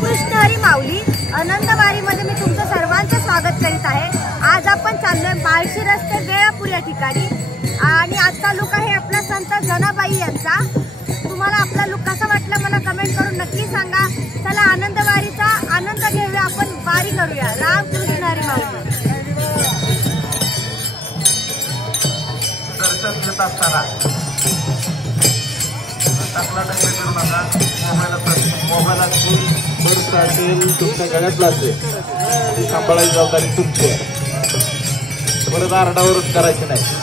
रामकृष्ण हरी माऊली आनंदवारीमध्ये मी तुमचं सर्वांचं स्वागत करीत आहे। आज आपण चाललोय बार्शी रस्ते वेळापूर या ठिकाणी आणि आजचा लुक आहे आपला संत जनाबाई यांचा। तुम्हाला आपला लुक कसा वाटला मला कमेंट करून नक्की सांगा। चला आनंदवारीचा आनंद घेऊया, आपण वारी करूया। रामकृष्ण हरी माऊली। दर्शन घेत असताना टाकला टाकला करू नका। मोबाईलात बर्थ असेल तुमच्या गळ्यात लागते ती सांभाळायची जबाबदारी तुमची आहे। परत आरडावरच करायची नाही।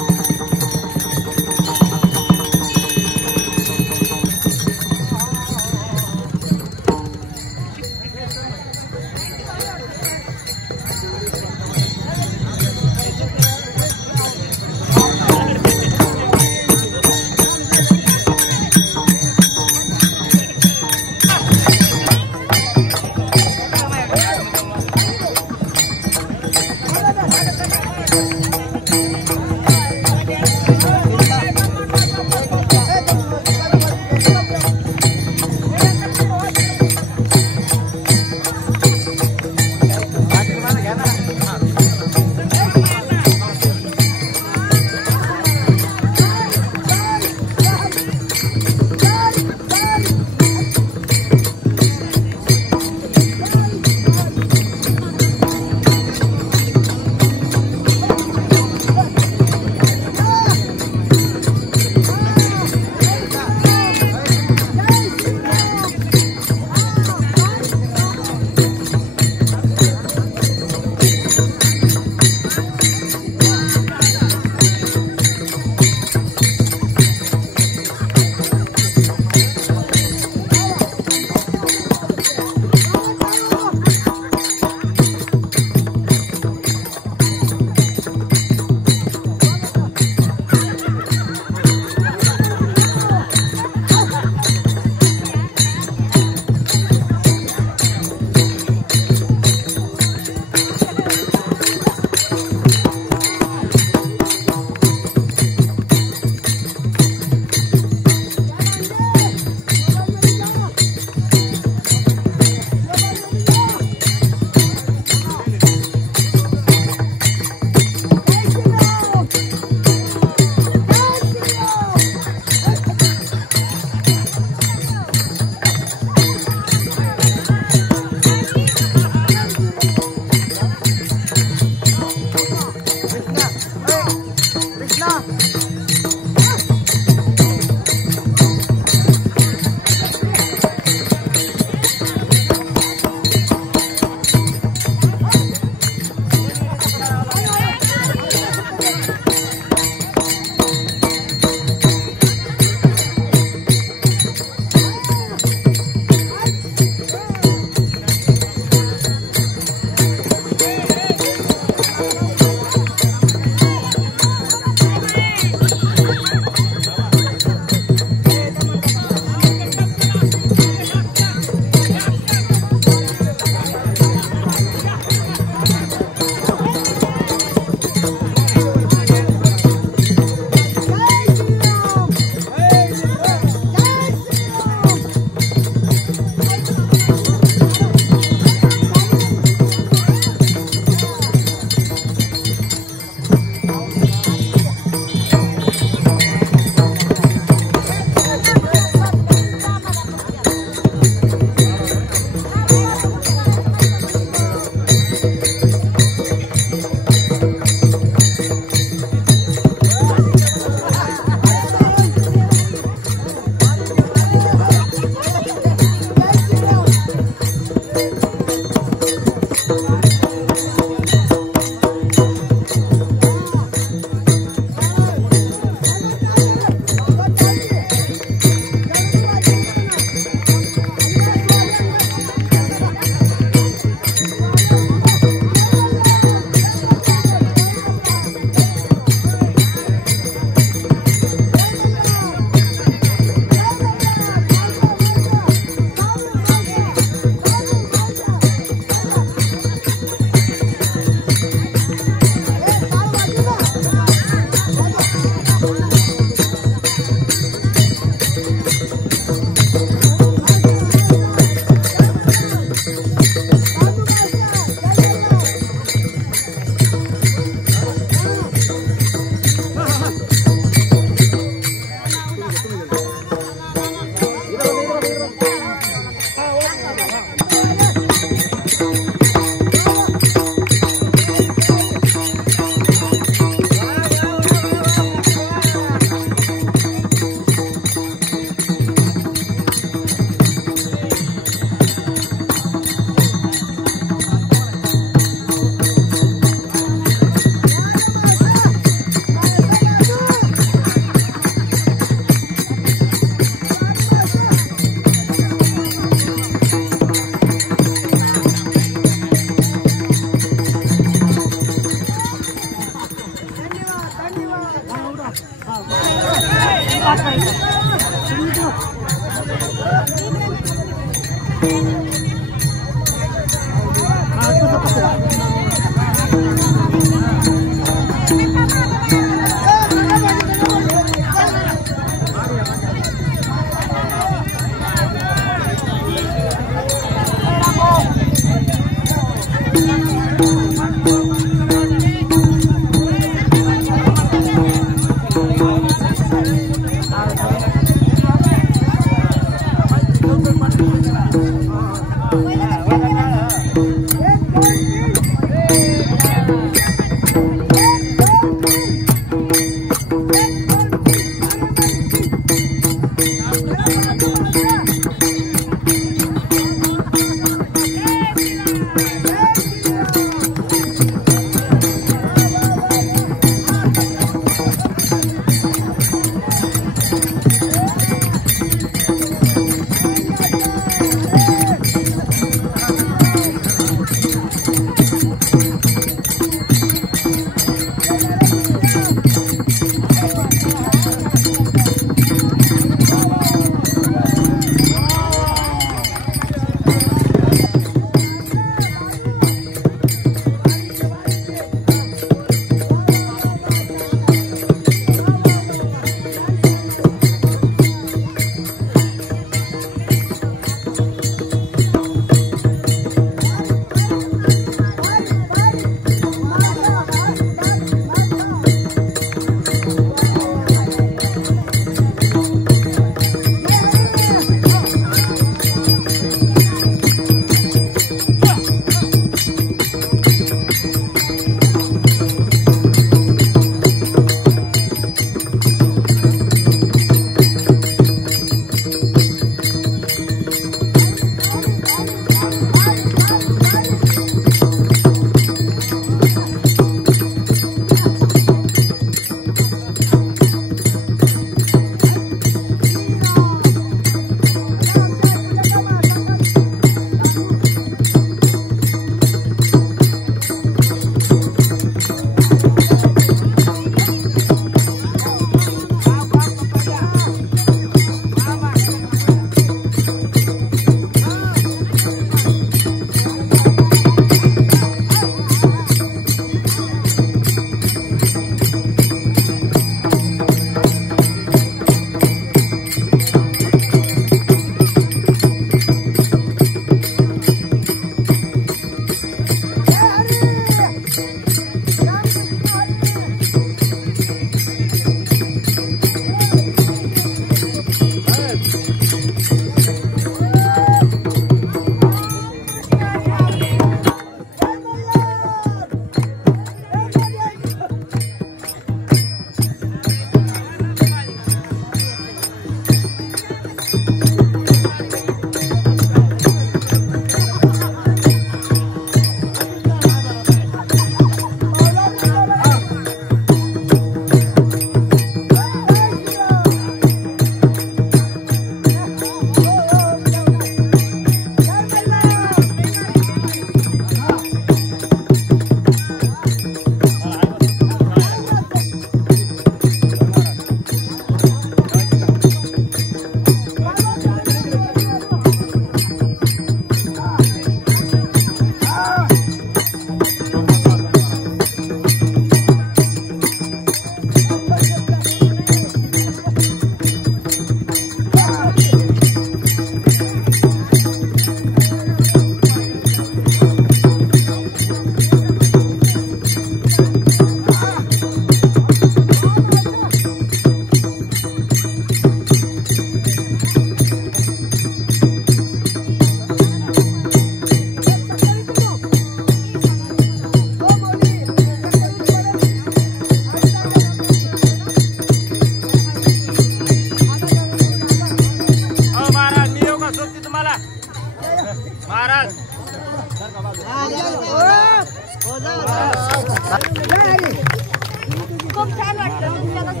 खूप छान वाटलं तुमच्याकडे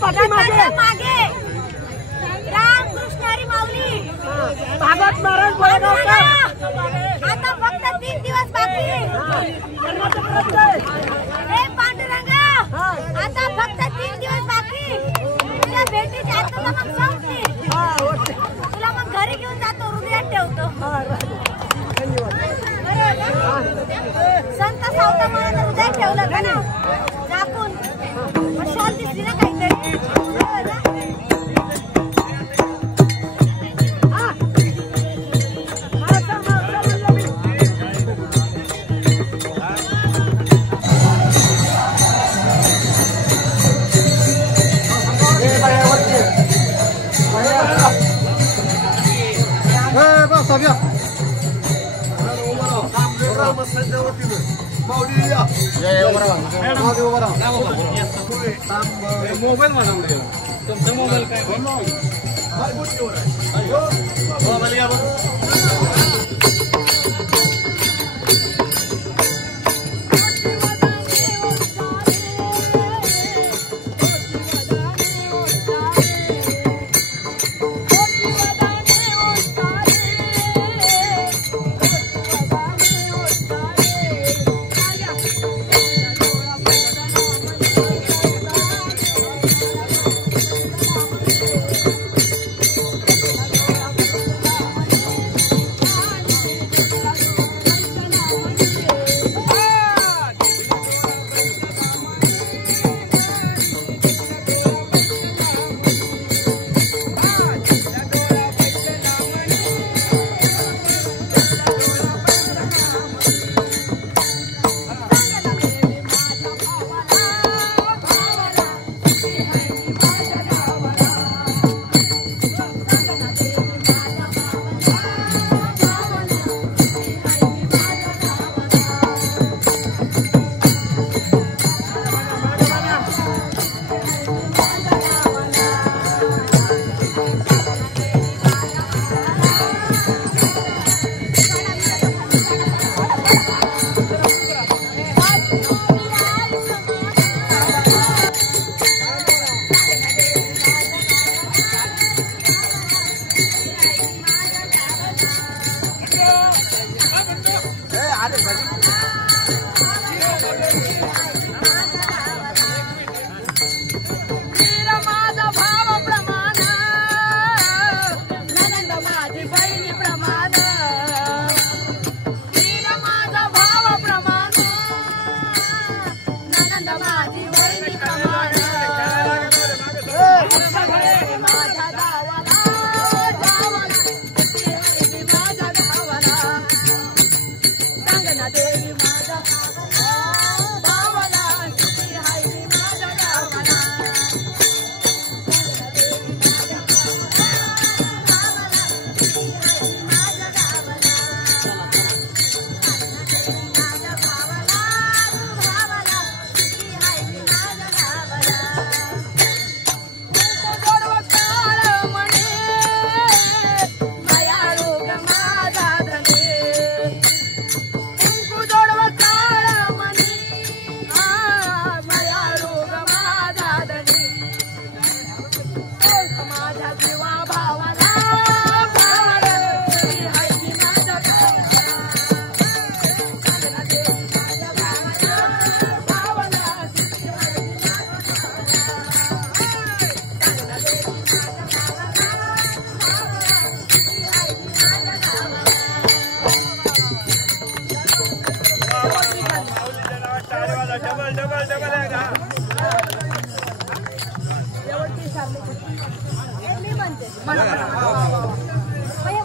पाठवलं मागे रामकृष्ण हरी माऊली भागवत महाराज आता फक्त 3 दिवस बाकी पांडुरंगा आता फक्त 3 दिवस बाकी तुझ्या भेटीची आता मग संपली तुला मग घरी घेऊन जातो हृदयात ठेवतो संत सावता मला हृदयात ठेवलं का ना झाकून शॉल दिसली ना काहीतरी मोबाईल माझा तुमचा मोबाईल काय मोबाईल या बघ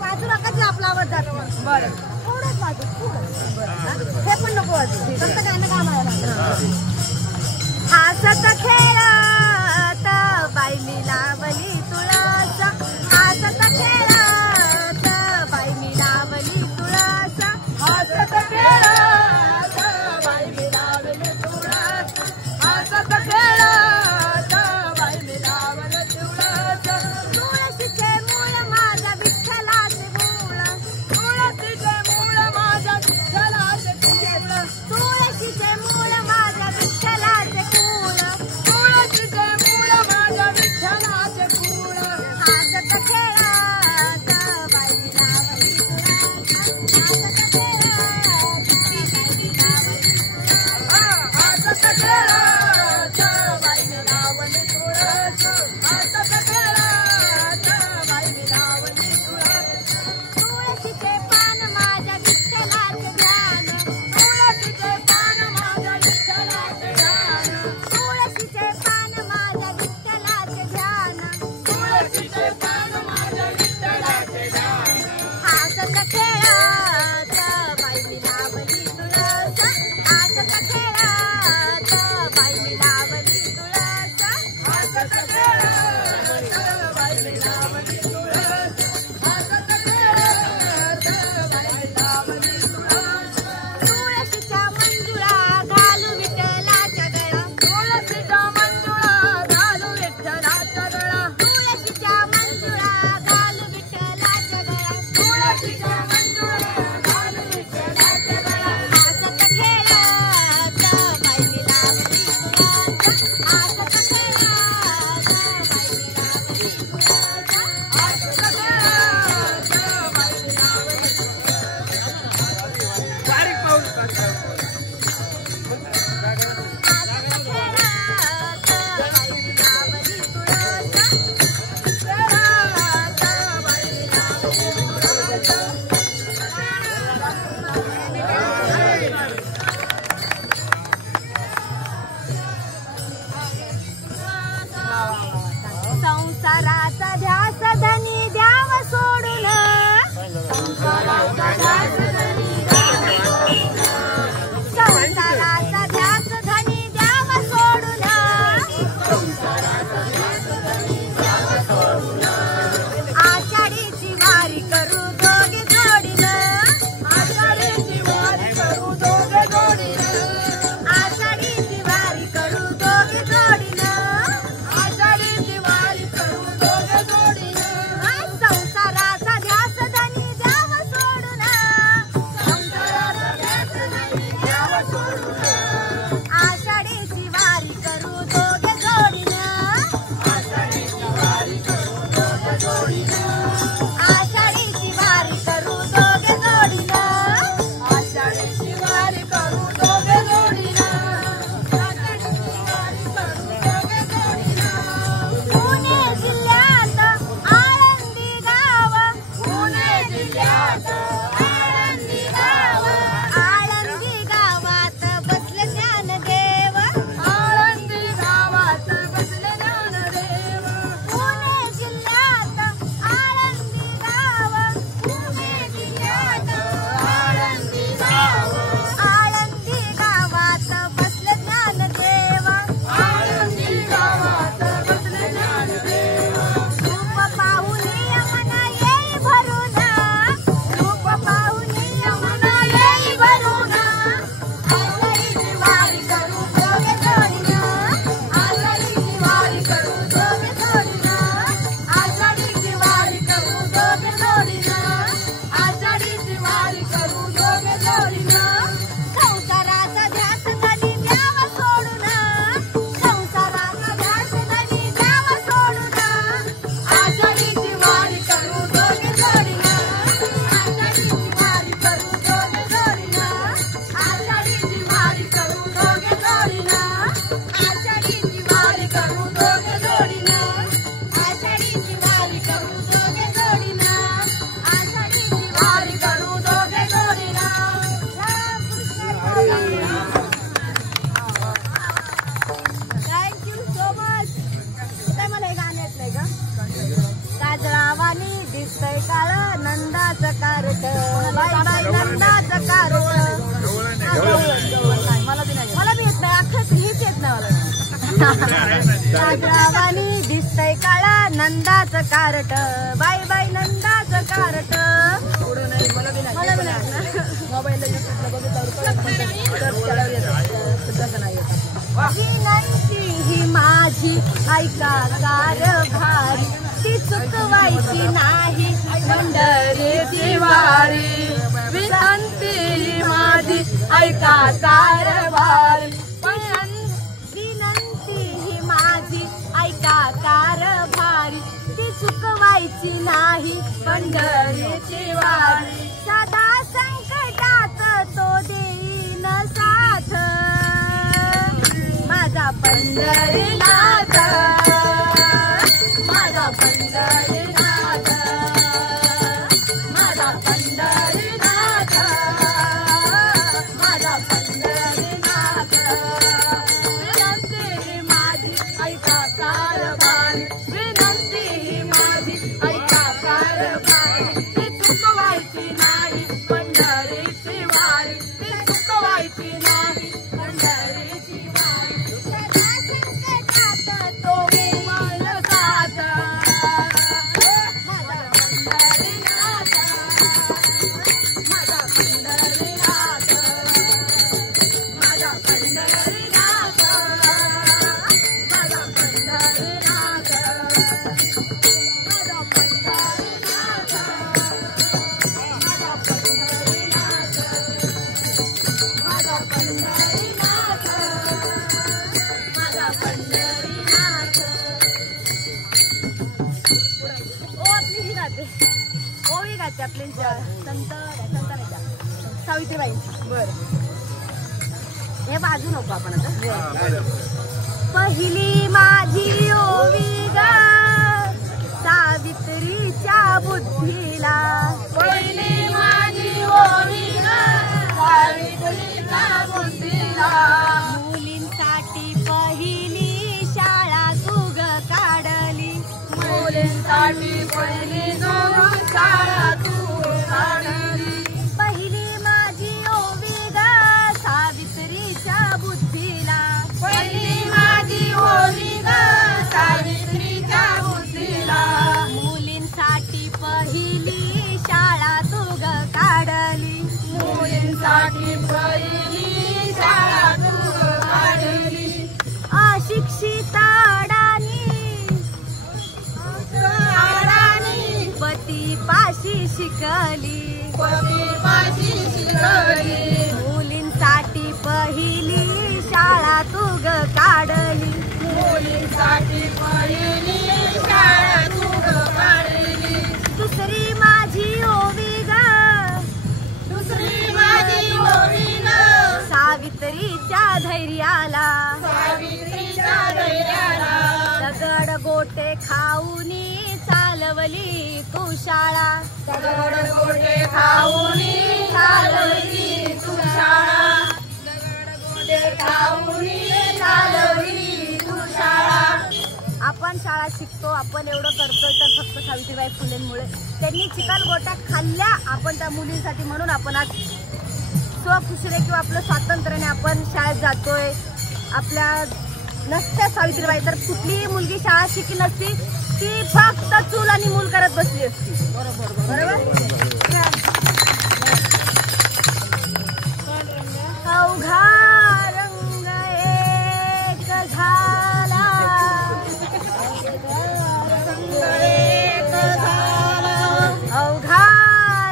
बाजूला कधी आपला आवाज जातो बरं थोडंच वाजू हे पण नको वाजू फक्त गाणं कामाला हसत खेळत बाई मी लावली तुळस हसत खेळत बाई मी लावली तुळस हसत खेळत बाई मी लावली तुळस हसत खेळत बाई मी लावली तुळस तुळशीचे मूळ माझ्या विठ्ठलाचे मूळ तुळशीचे मूळ माझ्या विठ्ठलाचे मूळ तुळशीचे मूळ माझ्या विठ्ठलाचे मूळ काजळावानी दिसतय काळा नंदाचं कारट, बाय बाय नंदाचं कारट. विनंती ही माझी ऐका कारभारी, ती चुकवायची नाही पंढरीची वारी. विनंती ही माझी ऐका कारभारी, विनंती ही माझी ऐका कारभारी, ती चुकवायची नाही पंढरीची वारी. सदा संकटात तो देईन साथ, माझा पंढरीनाथ, माझा पंढरीनाथ, माझा पंढरीनाथ, माझा पंढरीनाथ. विनंती ही माझी ऐका कारभारी, विनंती ही माझी ऐका कारभारी, ती चुकवायची नाही पंढरीची वारी, ती चुकवायची नाही पंढरीची वारी. सदा संकटात तो देईल साथ, माझा पंढरीनाथ, माझा पंढरीनाथ, माझा पंढरीनाथ, माझा पंढरीनाथ, माझा पंढरीनाथ, माझा पंढरीनाथ, माझा पंढरीनाथ, माझा पंढरीनाथ. ओ आपली ही गाते, ओवी गाते आपली संत नाही का सावित्रीबाई. बर हे बाजू नको आपण आता. पहिली माझी ओवी ग सावित्रीच्या बुद्धीला, पहिली माझी ओवी ग सावित्रीच्या बुद्धीला, मुलींसाठी पहिली शाळा तू ग काढली, मुलींसाठी पहिली दोन शाळा तू काढली. पहिली माझी ओवी ग सावित्रीच्या बुद्धीला, पहिली माझी ओवी ग सावित्रीच्या बुद्धीला, मुलींसाठी पहिली शाळा तू ग काढली, मुलींसाठी पहिली शाळा तू काढली. अशिक्षित अडाणी पती पाशी शिकली, पतीपाशी शिकली, मुलींसाठी पहिली शाळा तू ग काढली, मुलींसाठी पहिली शाळा तू काढली. दुसरी माझी ओवी ग दुसरी माझी ओवी ग सावित्रीच्या धैर्याला, सावित्रीच्या धैर्याला, दगड गोटे खाऊनी चालवली तू शाळा, दगड गोटे खाऊनी चालवली तू शाळा, दगड गोटे खाऊनी चालवली तू शाळा. आपण शाळा शिकतो, आपण एवढं करतोय तर फक्त सावित्रीबाई फुलेंमुळे. त्यांनी चिकाल गोट्या खाल्ल्या आपण त्या मुलींसाठी, म्हणून आपण आज स्वखुशीने किंवा आपलं स्वातंत्र्याने आपण शाळेत जातोय. आपल्या नसत्या सावित्रीबाई तर कुठलीही मुलगी शाळा शिकली नसती, ती फक्त चूल आणि मूल करत बसली असती. बरोबर. अवघा रंग एक झाला, अवघा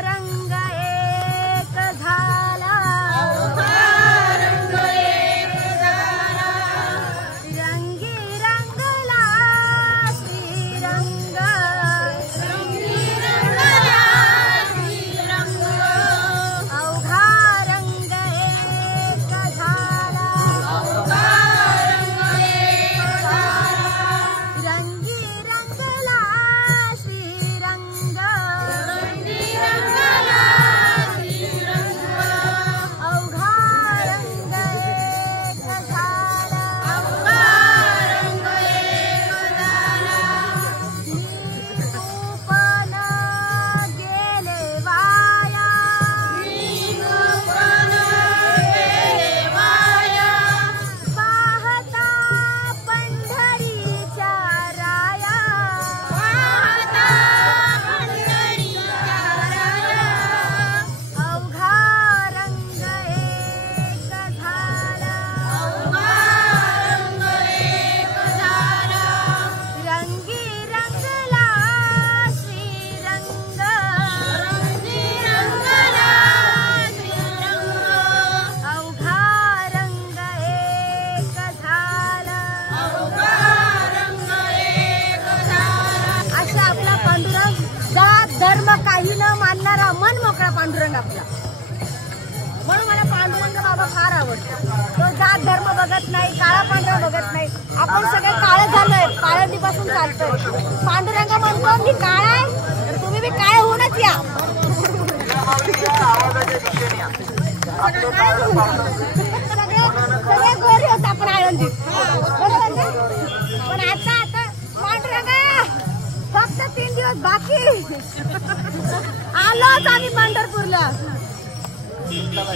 रंग एक झाला, रंगी रंगला श्रीरंग, आपला. म्हणून मला पांडुरंग बाबा फार आवडतो. तो जात धर्म बघत नाही, काळा पांढरा बघत नाही. आपण सगळे काळं झालोय, काळ्यापासून चालतोय. पांडुरंग म्हणतो मी काळा आहे तर तुम्ही बी काळे होऊनच या. सगळे गोरी होत आपण आळंदीत, बरोबर ना? पण आता पांडुरंगा फक्त 3 दिवस बाकी. आलोच आम्ही पंढरपूरला.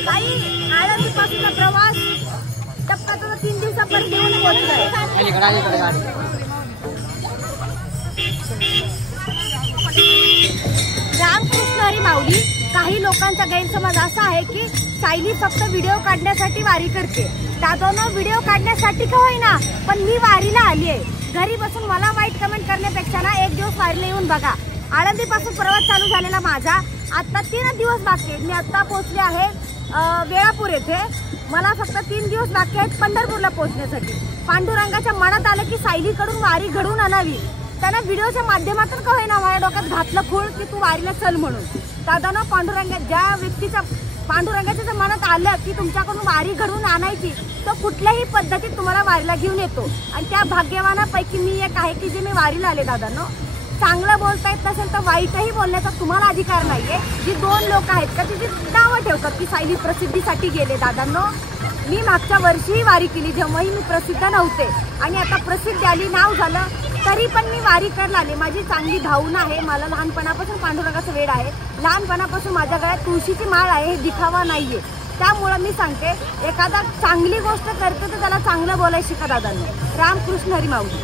काही आळंदीपासूनचा प्रवास टप्पा 3 दिवसापर्यंत येऊन पोहोचलाय. रामकृष्ण हरी माऊली. काही लोकांचा गैरसमज असा आहे की सायली फक्त व्हिडिओ काढण्यासाठी वारी करते. दादांनो, व्हिडिओ काढण्यासाठी का होईना पण मी वारीला आली आहे. घरी बसून मला वाईट कमेंट करण्यापेक्षा ना 1 दिवस वारीला येऊन बघा. आळंदीपासून प्रवास चालू झालेला माझा आता 3 दिवस बाकी आहेत. मी आता पोहोचले आहे वेळापूर येथे. मला फक्त 3 दिवस बाकी आहेत पंढरपूरला पोहोचण्यासाठी. पांडुरंगाच्या मनात आलं की सायलीकडून वारी घडवून आणावी. त्याने व्हिडिओच्या माध्यमातून का होईना माझ्या डोक्यात घातलं खूळ की तू वारीला चल म्हणून. दादांनो, पांडुरंगाच्या जर मनात आलं की तुमच्याकडून वारी घडवून आणायची तो कुठल्याही पद्धतीत तुम्हाला वारीला घेऊन येतो. आणि त्या भाग्यवानापैकी मी एक आहे की जे मी वारीला आले. दादांनो, चांगलं बोलता येत नसेल तर वाईटही बोलण्याचा तुम्हाला अधिकार नाहीये. जी 2 लोक आहेत का तिची नावं ठेवतात की सायली प्रसिद्धीसाठी गेले. दादांनो, मी मागच्या वर्षीही वारी केली जेव्हाही मी प्रसिद्ध नव्हते. आणि आता प्रसिद्ध आली, नाव झालं, तरी पण मी वारी करायला आले. माझी चांगली भावना आहे. मला लहानपणापासून पांडुरंगाचं वेड आहे. लहानपणापासून माझ्या गळ्यात तुळशीची माळ आहे. हे दिखावा नाहीये. त्यामुळं मी सांगते, एखादा चांगली गोष्ट करते तर त्याला चांगलं बोलायला शिका. दादांनो, रामकृष्ण हरी माऊली.